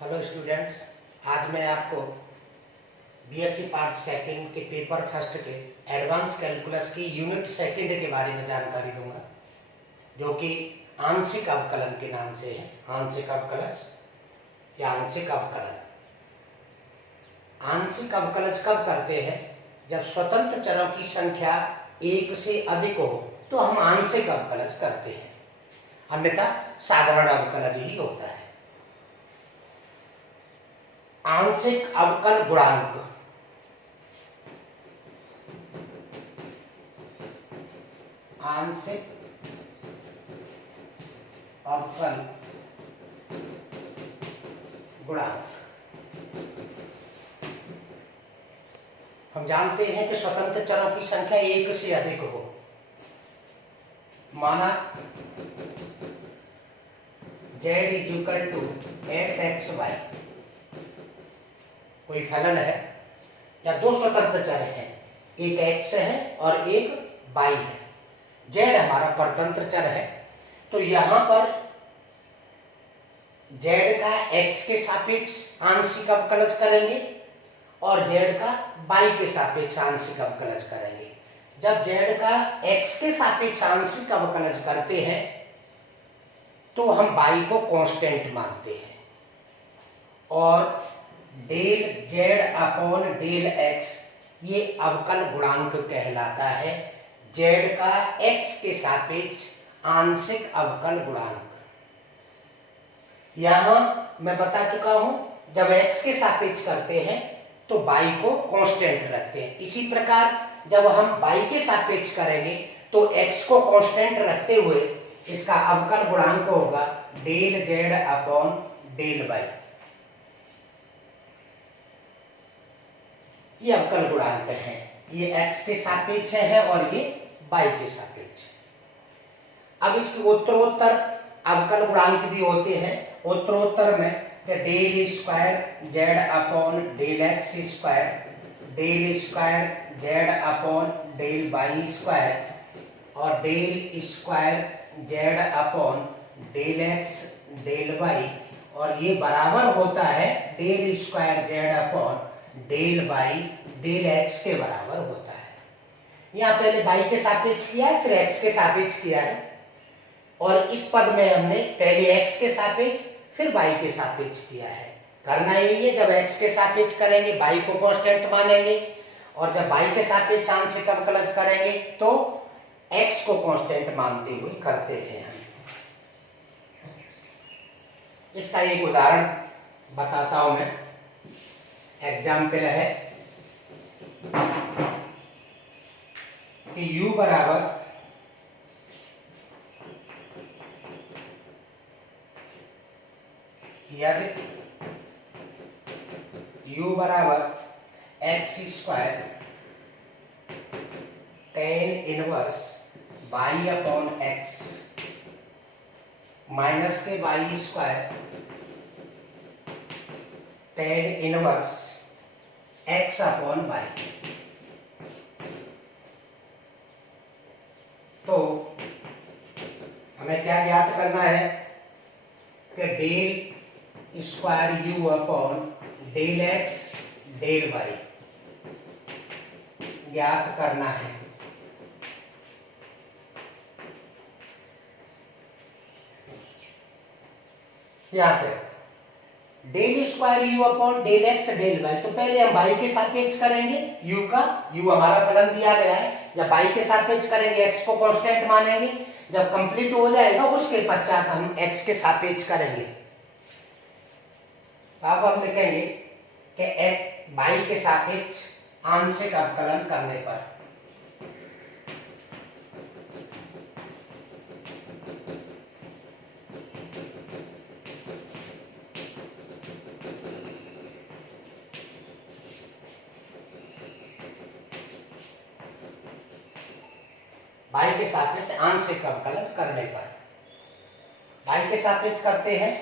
Hello students, आज मैं आपको बीएससी पार्ट सेकंड के पेपर फर्स्ट के एडवांस कैलकुलस की यूनिट सेकंड के बारे में जानकारी दूंगा, जो कि आंशिक अवकलन के नाम से है। आंशिक अवकलज या आंशिक अवकलन। आंशिक अवकलज कब करते हैं? जब स्वतंत्र चरों की संख्या एक से अधिक हो तो हम आंशिक अवकलज करते हैं, अन्यथा साधारण अवकलज ही होता है। आंशिक अवकल गुणांक आंशिक अवकल गुणांक हम जानते हैं कि स्वतंत्र चरों की संख्या एक से अधिक हो। माना z = f(x, y) कोई फलन है या दो स्वतंत्र चर हैं, एक x है और एक y है। z हमारा परतंत्र चर है, तो यहां पर z का x के सापेक्ष आंशिक अवकलज करेंगे और z का y के सापेक्ष आंशिक अवकलज करेंगे। जब z का x के सापेक्ष आंशिक अवकलज करते हैं तो हम y को कांस्टेंट मानते हैं और del z upon del x ये अवकल गुणांक कहलाता है। z का x के सापेक्ष आंशिक अवकल गुणांक। यहां मैं बता चुका हूं, जब x के सापेक्ष करते हैं तो y को कांस्टेंट रखते हैं। इसी प्रकार जब हम y के सापेक्ष करेंगे तो x को कांस्टेंट रखते हुए इसका अवकल गुणांक होगा del z upon del y। ये अवकल गुणांक है, ये x के सापेक्ष है और ये y के सापेक्ष। अब इसके उत्तरोत्तर अवकल गुणांक भी होते हैं। उत्तरोत्तर में del square z upon del x square, del square z upon del y square और del square z upon del x del y, और ये बराबर होता है del square z upon del y del x के बराबर होता है। यहाँ पहले y के सापेक्ष किया है, फिर x के सापेक्ष किया है, और इस पद में हमने पहले x के सापेक्ष फिर y के सापेक्ष किया है। करना यही है, जब x के सापेक्ष करेंगे y को कांस्टेंट मानेंगे और जब y के सापेक्ष आंशिक अवकलज करेंगे तो x को कांस्टेंट मानते हुए करते हैं हम। इसका एक उदाहरण बताता हूं मैं। एग्जाम्पल है कि u बराबर यदि u बराबर x square tan inverse y upon x minus के y square tan inverse x upon y, तो हमें क्या ज्ञात करना है कि del square u upon del x del y ज्ञात करना है। यहाँ पे del square u upon del x del y, तो पहले हम y के सापेक्ष करेंगे u का, u हमारा फलन दिया गया है। जब y के सापेक्ष करेंगे x को कांस्टेंट मानेंगे, जब कंप्लीट हो जाएगा उसके पश्चात हम x के सापेक्ष करेंगे। अब हम लिखेंगे कि y के सापेक्ष आंशिक अवकलन करने पर y के सापेक्ष आंशिक अवकलन करने पर y के सापेक्ष करते हैं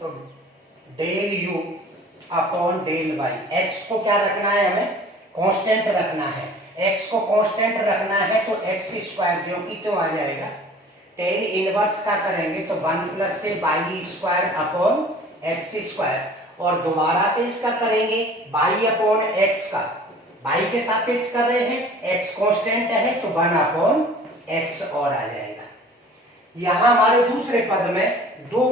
तो del u upon del y। x को क्या रखना है, हमें कांस्टेंट रखना है। x को कांस्टेंट रखना है तो x स्क्वायर जो कि क्यों आ जाएगा, टेन इनवर्स का करेंगे तो 1 प्लस के y square upon x square, और दोबारा से इसका करेंगे बाई अपॉन एक्स का, बाई के सापेक्ष कर रहे हैं, एक्स कांस्टेंट है तो 1 अपॉन एक्स और आ जाएगा। यहां हमारे दूसरे पद में दो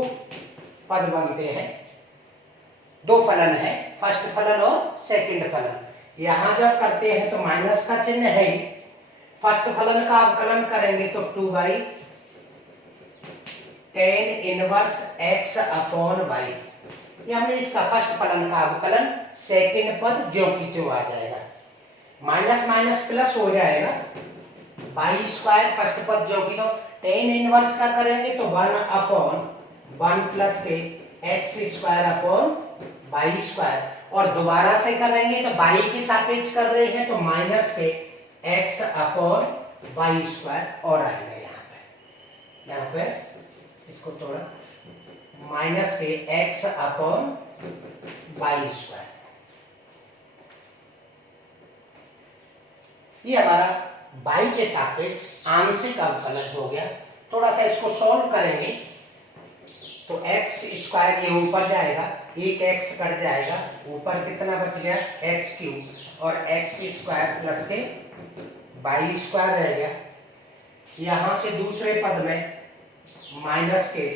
पद बनते हैं, दो फलन है, फर्स्ट फलन और सेकंड फलन। यहां जब करते हैं तो माइनस का चिन्ह है ही, फर्स्ट फलन का अवकलन करेंगे तो 2 y tan inverse x upon y, ये हमने इसका फर्स्ट फलन का अवकलन, सेकंड पद ज्यों की त्यों आ जाएगा, माइनस माइनस प्लस हो जाएगा, बाई स्क्वायर फर्स्ट पद ज्यों की त्यों, tan इनवर्स का करेंगे तो 1 अपॉन 1 प्लस के x square upon by square, और दोबारा से करेंगे तो बाई के सापेक्ष कर रहे हैं तो माइनस के x अपॉन बाई स्क्वायर और आएगा। यहाँ पे इसको थोड़ा माइनस के x अपॉन बाई स्क्वायर, ये हमारा बाई के सापेक्ष आंशिक अवकलन हो गया। थोड़ा सा इसको सॉल्व करेंगे तो x स्क्वायर ये ऊपर जाएगा, एक x कट जाएगा, ऊपर कितना बच गया x क्यूब और x स्क्वायर प्लस के बाई स्क्वायर रह गया। यहां से दूसरे पद में माइनस के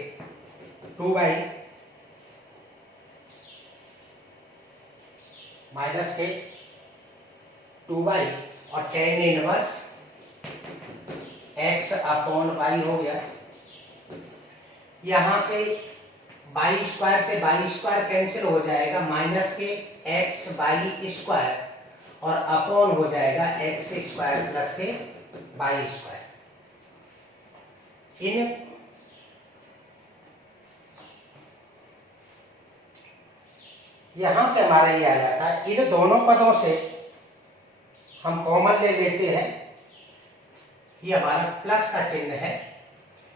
2 बाई माइनस के 2 बाई और tan inverse x upon by हो गया। यहां से बाई स्क्वायर से बाई स्क्वायर कैंसिल हो जाएगा, माइनस के x बाई स्क्वायर और अपॉन हो जाएगा x स्क्वायर प्लस के बाई स्क्वायर। इन यहां से हमारा ये आ जाता है, इन दोनों पदों से हम कॉमन ले लेते हैं, ये हमारा प्लस का चिन्ह है,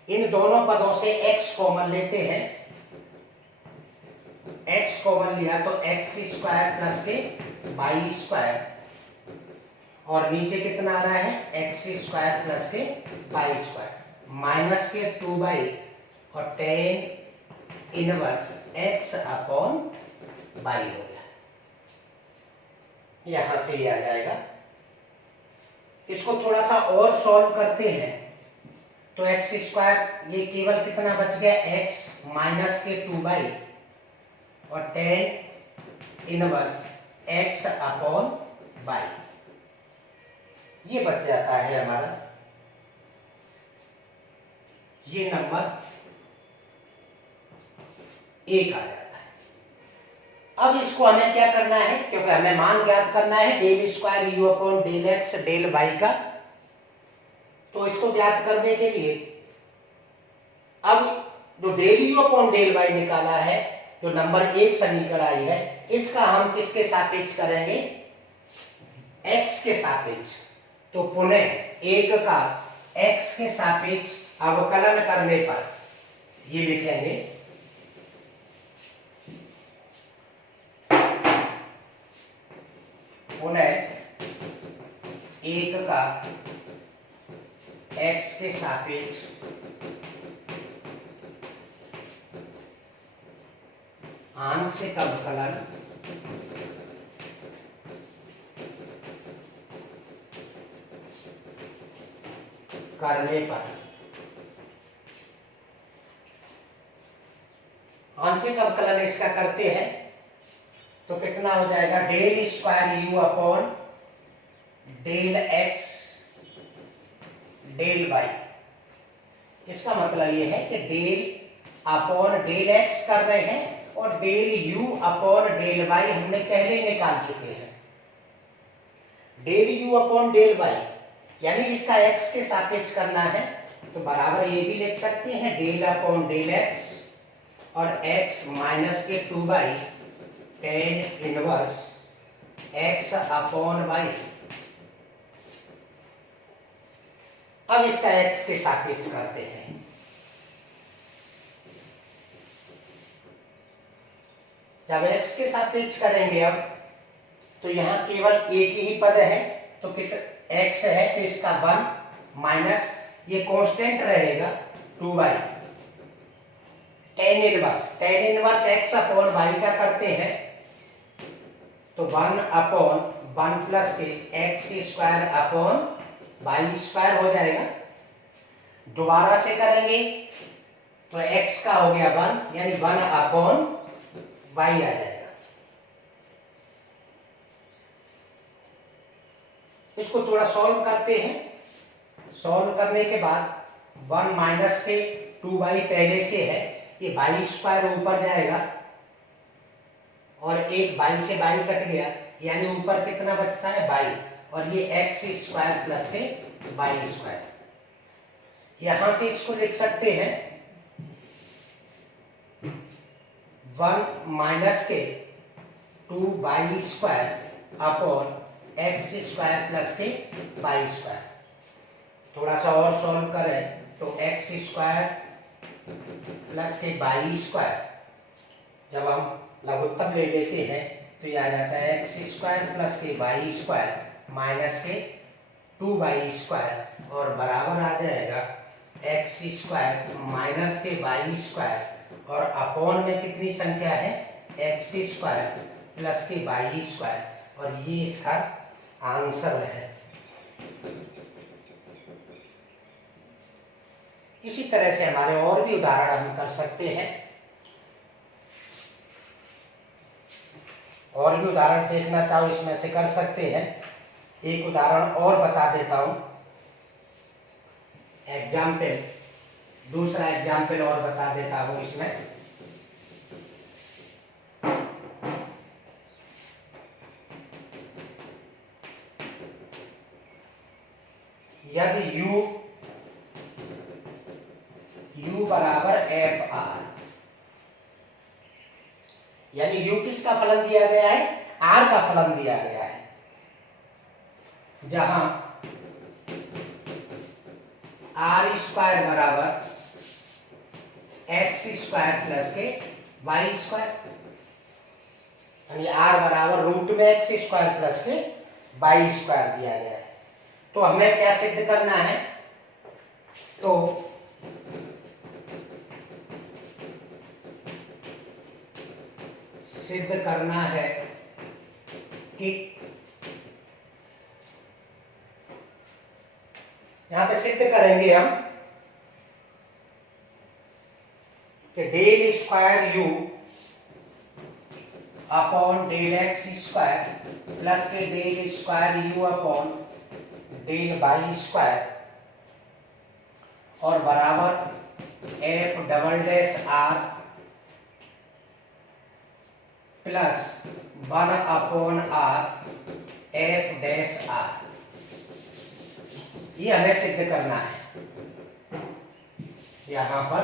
इन दोनों पदों से x कॉमन लेते हैं, x कॉमन लिया तो x स्क्वायर प्लस के बाई स्क्वायर और नीचे कितना आ रहा है x स्क्वायर प्लस के बाई स्क्वायर, माइनस के 2 बाई और tan inverse x upon by हो गया। यहां से ये आ जाएगा। इसको थोड़ा सा और सॉल्व करते हैं तो x स्क्वायर ये केवल कितना बच गया x माइनस के 2 बाई और tan inverse x upon by, ये बच जाता है हमारा, ये नंबर 1 आ जाता है। अब इसको हमें क्या करना है, क्योंकि हमें मान ज्ञात करना है del square u upon del x del y का, तो इसको ज्ञात करने के लिए अब जो del u upon del y निकाला है, जो नंबर 1 समीकरण आई है, इसका हम किसके सापेक्ष करेंगे, x के सापेक्ष। तो पुनः 1 का x के सापेक्ष अवकलन करने पर ये लिखेंगे पुनः 1 का x के सापेक्ष आंशिक अवकलन करने पर, आंशिक अवकलन इसका करते हैं तो कितना हो जाएगा del square u upon del x del y. इसका मतलब ये है कि डेल अपॉन डेल एक्स कर रहे हैं और del u upon del y हमने पहले निकाल चुके हैं। Del u upon del y यानी इसका x के सापेक्ष करना है तो बराबर ये भी लिख सकते हैं डेल अपॉन डेल एक्स और x माइनस के 2 y tan inverse x upon y. अब इसका x के सापेक्ष करते हैं, जब x के सापेक्ष करेंगे अब तो यहां केवल एक ही पद है तो कितना x है तो इसका 1 माइनस ये कांस्टेंट रहेगा 2 y tan tan inverse x upon y का करते हैं तो 1 अपॉन 1 प्लस के x square upon y square हो जाएगा। दोबारा से करेंगे तो x का हो गया 1 यानी 1 अपॉन वाई आ जाएगा। इसको थोड़ा सॉल्व करते हैं। सॉल्व करने के बाद 1 माइनस के 2y पहले से है, ये वाई स्क्वायर ऊपर जाएगा और एक y से y कट गया यानी ऊपर कितना बचता है y, और ये एक्स स्क्वायर प्लस के वाई स्क्वायर। यहां से इसको लिख सकते हैं 1 माइनस के 2y square upon x square plus के वाई स्क्वायर। थोड़ा सा और सॉल्व करें तो एक्स स्क्वायर प्लस के वाई स्क्वायर, जब हम लघुत्तम ले लेते हैं तो ये आ जाता है एक्स स्क्वायर प्लस के वाई स्क्वायर माइनस के 2y स्क्वायर और बराबर आ जाएगा एक्स स्क्वायर माइनस के वाई स्क्वायर और अपॉन में कितनी संख्या है एक्स स्क्वायर प्लस के वाई स्क्वायर, और ये इसका आंसर है। इसी तरह से हमारे और भी उदाहरण हम कर सकते हैं। और भी उदाहरण देखना चाहो इसमें से कर सकते हैं। एक उदाहरण और बता देता हूं, एग्जाम्पल, दूसरा एग्जाम्पल और बता देता हूं इसमें। यदि u बराबर एफ आर, यानी u किसका फलन दिया गया है, r का फलन दिया गया है, जहां r स्क्वायर बराबर एक्स स्क्वायर प्लस के वाई स्क्वायर, यानी r बराबर रूट में एक्स स्क्वायर प्लस के वाई स्क्वायर दिया गया है। तो हमें क्या सिद्ध करना है, तो सिद्ध करना है कि यहां पे सिद्ध करेंगे हम कि del square u upon del x square plus के del square u upon del y square और बराबर F double dash R plus 1 upon R F dash are, ये हमें सिद्ध करना है। यहां पर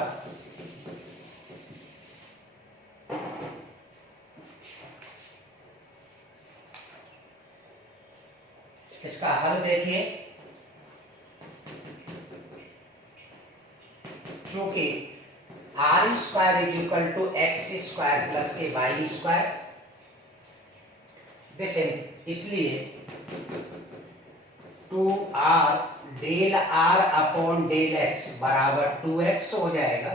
इसका हल देखिए, चूंकि r square is equal to x square plus के वाई स्क्वायर, इसलिए 2r del are upon del x बराबर 2x हो जाएगा,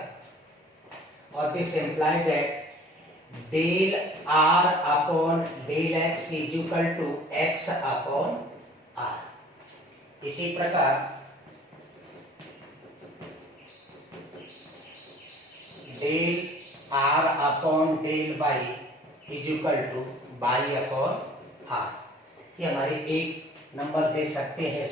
और this imply that del are upon del x is equal to x upon r. इसी प्रकार del are upon del y is equal to y upon r. ये हमारे एक number दे सकते हैं,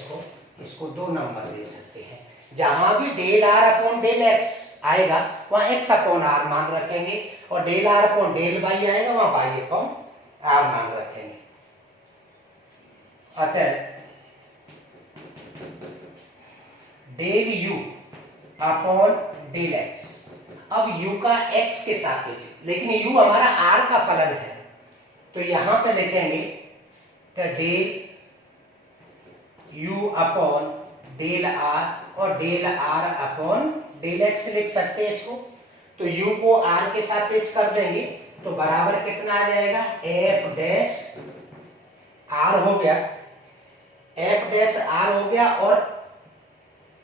इसको 2 नंबर दे सकते हैं। जहां भी del are upon del x आएगा वहां एक्स अपॉन आर मान रखेंगे, और del are upon del y आएगा वहां वाई अपॉन आर मान रखेंगे। अतः del u upon del x, अब u का x के सापेक्ष, लेकिन u हमारा r का फलन है, तो यहां पे लिखेंगे तो del u upon del r और del r upon del x लिख सकते हैं इसको। तो u को r के सापेक्ष कर देंगे तो बराबर कितना आ जाएगा, f डैश r हो गया, f डैश r हो गया, और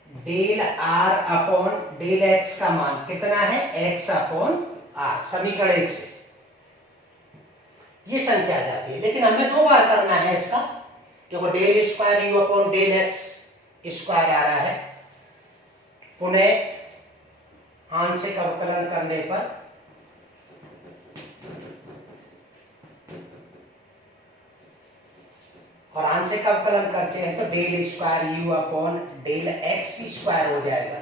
del r upon del x का मान कितना है, x अपॉन आर, समीकरण 1 से ये संख्या आ जाती है। लेकिन हमें 2 बार करना है इसका, क्योंकि del square u upon del x square आ रहा है। पुनः आंशिक अवकलन करने पर और आंशिक अवकलन करते हैं तो del square u upon del x square हो जाएगा।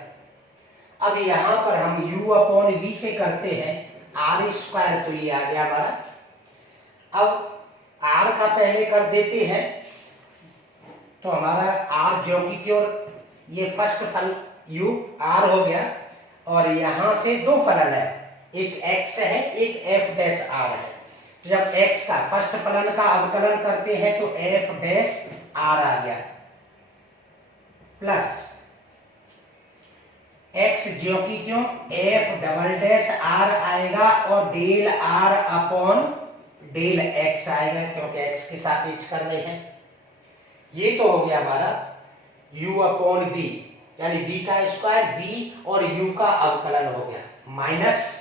अब यहां पर हम u अपॉन v से करते हैं आर स्क्वायर, तो ये आ गया हमारा। अब r का पहले कर देते हैं तो हमारा r ज्यों की त्यों, ये फर्स्ट फल u r हो गया, और यहां से 2 फलन है, एक x है एक f डैश r है। तो जब x का फर्स्ट फलन का अवकलन करते हैं तो f डैश r आ गया, प्लस x ज्यों की त्यों f डबल डैश r आएगा, और del r upon del x आएगा, क्योंकि x के सापेक्ष कर रहे हैं। ये तो हो गया हमारा u अपॉन v, यानी v का स्क्वायर, v और u का अवकलन हो गया, minus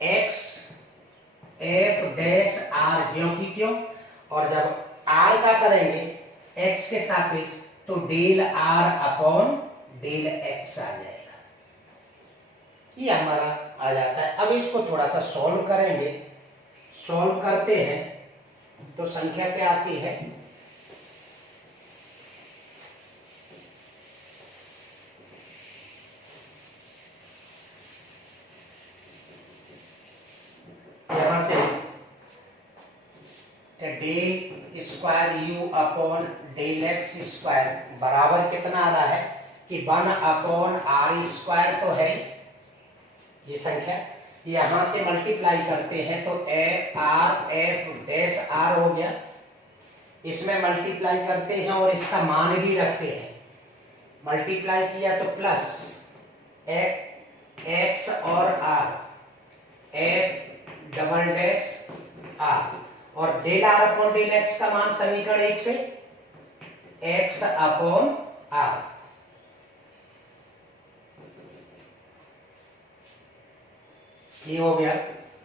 x f dash r ज्यों की त्यों, और जब r का करेंगे x के सापेक्ष तो del r upon del x आ जाएगा। ये हमारा आ जाता है। अब इसको थोड़ा सा सॉल्व करेंगे। सॉल्व करते हैं तो संख्या क्या आती है, यहां से del square u upon del x square बराबर कितना आ रहा है कि 1 अपॉन आर स्क्वायर तो है ये संख्या, यहां से मल्टीप्लाई करते हैं तो आर एफ डैश आर हो गया, इसमें मल्टीप्लाई करते हैं और इसका मान भी रखते हैं। मल्टीप्लाई किया तो प्लस एक्स और R F double dash R, और del are upon del x का मान समीकरण 1 से एक्स अपॉन आर। ये हो गया।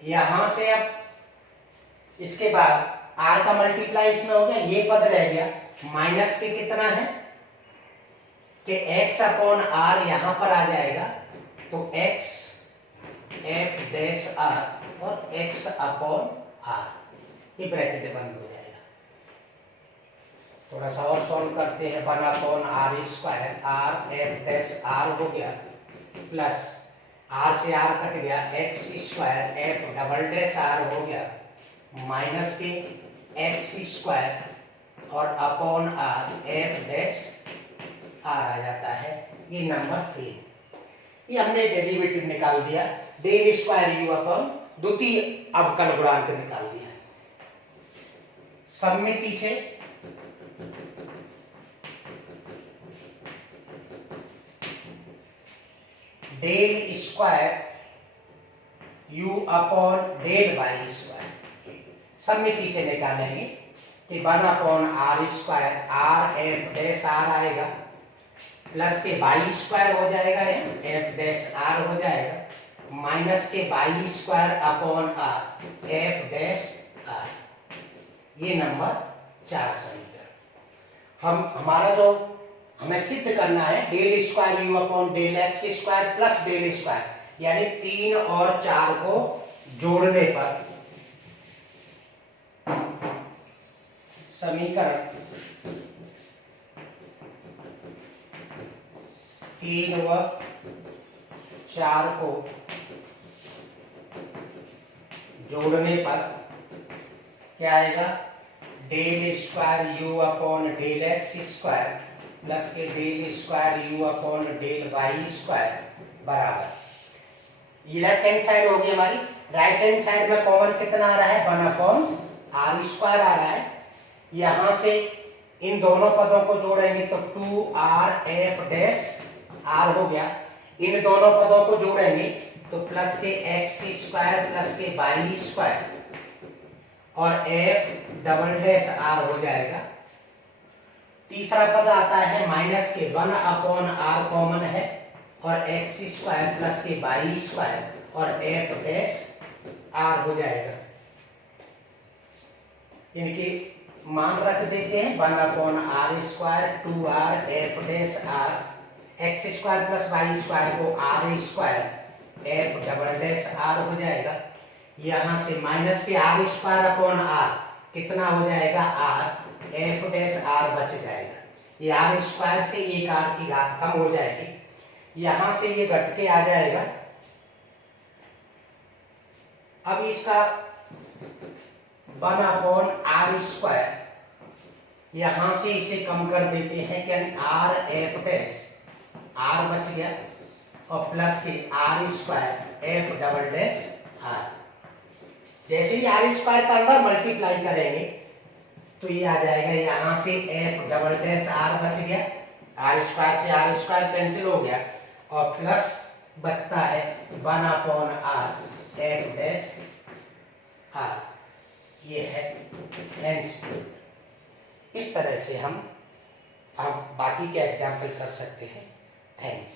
यहां से अब इसके बाद r का मल्टीप्लाई इसमें हो गया, ये पद रह गया, माइनस के कितना है कि x अपॉन r यहां पर आ जाएगा, तो x f डैश r और x अपॉन r, ये ब्रैकेट बंद हो जाएगा। थोड़ा सा और सॉल्व करते हैं। 1 upon r square r f dash r हो गया, प्लस r से r कट गया, x square f double dash r हो गया, माइनस के x स्क्वायर और upon r f dash r आ जाता है। ये नंबर 3। ये हमने डेरिवेटिव निकाल दिया, डेल स्क्वायर u अपॉन द्वितीय अवकल गुणांक निकाल दिया। सममिति से del square u upon del y square सममिति से निकालेंगे कि 1 upon r square r F dash r आएगा, प्लस के वाई स्क्वायर हो जाएगा, एफ डैश आर हो जाएगा, माइनस के y square upon R F dash are. ये नंबर 4 समीकरण। हमारा जो हमें सिद्ध करना है del square u upon del x square plus del square, यानी 3 और 4 को जोड़ने पर समीकरण 3 व 4 को जोड़ने पर क्या आएगा, del square u upon del x square plus के del square u upon del y square बराबर, ये लेफ्ट हैंड साइड होगी हमारी, राइट हैंड साइड में कॉमन कितना आ रहा है, 1 अपॉन आर स्क्वायर आ रहा है। यहां से इन दोनों पदों को जोड़ेंगे तो 2r f डैश r हो गया, इन दोनों पदों को जोड़ेंगे तो प्लस के x स्क्वायर प्लस के वाई स्क्वायर और f डबल डैश r हो जाएगा। तीसरा पद आता है माइनस के 1 अपॉन r कॉमन है, और एक्स स्क्वायर प्लस के वाई स्क्वायर और एफ डैश आर हो जाएगा। इनके मान रख देते हैं 1/r square 2r F dash R, x square plus y square को R square F double dash are हो जाएगा। यहाँ से माइनस के आर स्क्वायर अपॉन आर कितना हो जाएगा आर, एफ डैश आर बच जाएगा। ये आर स्क्वायर से एक आर की घात कम हो जाएगी, यहाँ से ये घट के आ जाएगा। अब इसका 1/r स्क्वायर यहां से इसे कम कर देते हैं, यानी आर एफ डैश आर बच गया और प्लस के r square F double dash r. जैसे ही आर स्क्वायर का अंदर मल्टीप्लाई करेंगे तो ये आ जाएगा, यहां से एफ डबल डैश आर बच गया, आर स्क्वायर से आर स्क्वायर कैंसिल हो गया और प्लस बचता है 1/r एफ डैश आर। ये है एंड। इस तरह से हम बाकी के एग्जाम्पल कर सकते हैं। थैंक्स।